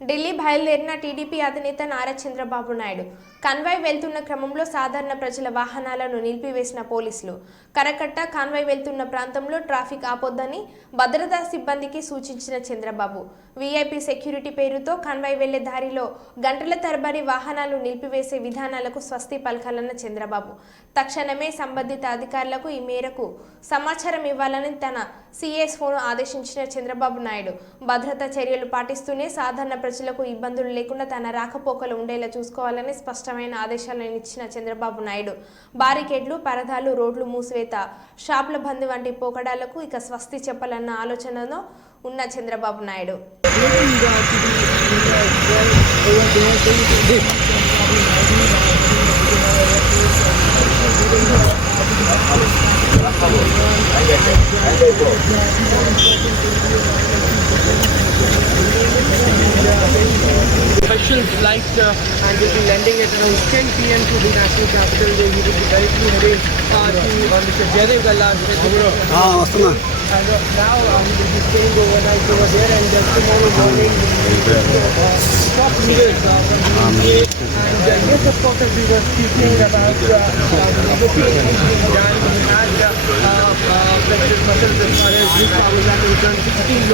ఢిల్లీ బయలుదేరిన టీడీపీ అధినేత నారా చంద్రబాబు నాయుడు కన్వాయ్ వెళ్తున్న క్రమంలో సాధారణ ప్రజల వాహనాలను నిలిపివేసిన పోలీసులు కరకట్ట కాన్వాయ్ వెళ్తున్న ప్రాంతంలో ట్రాఫిక్ ఆపొద్దని భద్రతా సిబ్బందికి సూచించిన చంద్రబాబు వీఐపీ సెక్యూరిటీ పేరుతో కన్వాయ్ వెళ్లే దారిలో గంటల తరబడి వాహనాలు నిలిపివేసే విధానాలకు స్వస్తి పలకాలన్న చంద్రబాబు తక్షణమే సంబంధిత అధికారులకు ఈ మేరకు సమాచారం ఇవ్వాలని తన సిఎస్ఓను ఆదేశించిన చంద్రబాబు నాయుడు భద్రతా చర్యలు పాటిస్తూనే సాధారణ ప్రజలకు ఇబ్బందులు లేకుండా తన రాకపోకలు ఉండేలా చూసుకోవాలని స్పష్టమైన ఆదేశాలను ఇచ్చిన చంద్రబాబు నాయుడు బారికేడ్లు పరదాలు రోడ్లు మూసివేత షాపుల బంద్ వంటి పోకడాలకు ఇక స్వస్తి చెప్పాలన్న ఆలోచనలో ఉన్న Chandrababu Naidu Special flight and will be landing at around 10 p.m. to the national capital where he will be directly heading to Mr. Jaidev Galla's residence. And now he will be staying overnight over there, and tomorrow morning top leaders from the UK. And yes, of course, as we were speaking about looking and had fractured muscles as far as this power is concerned.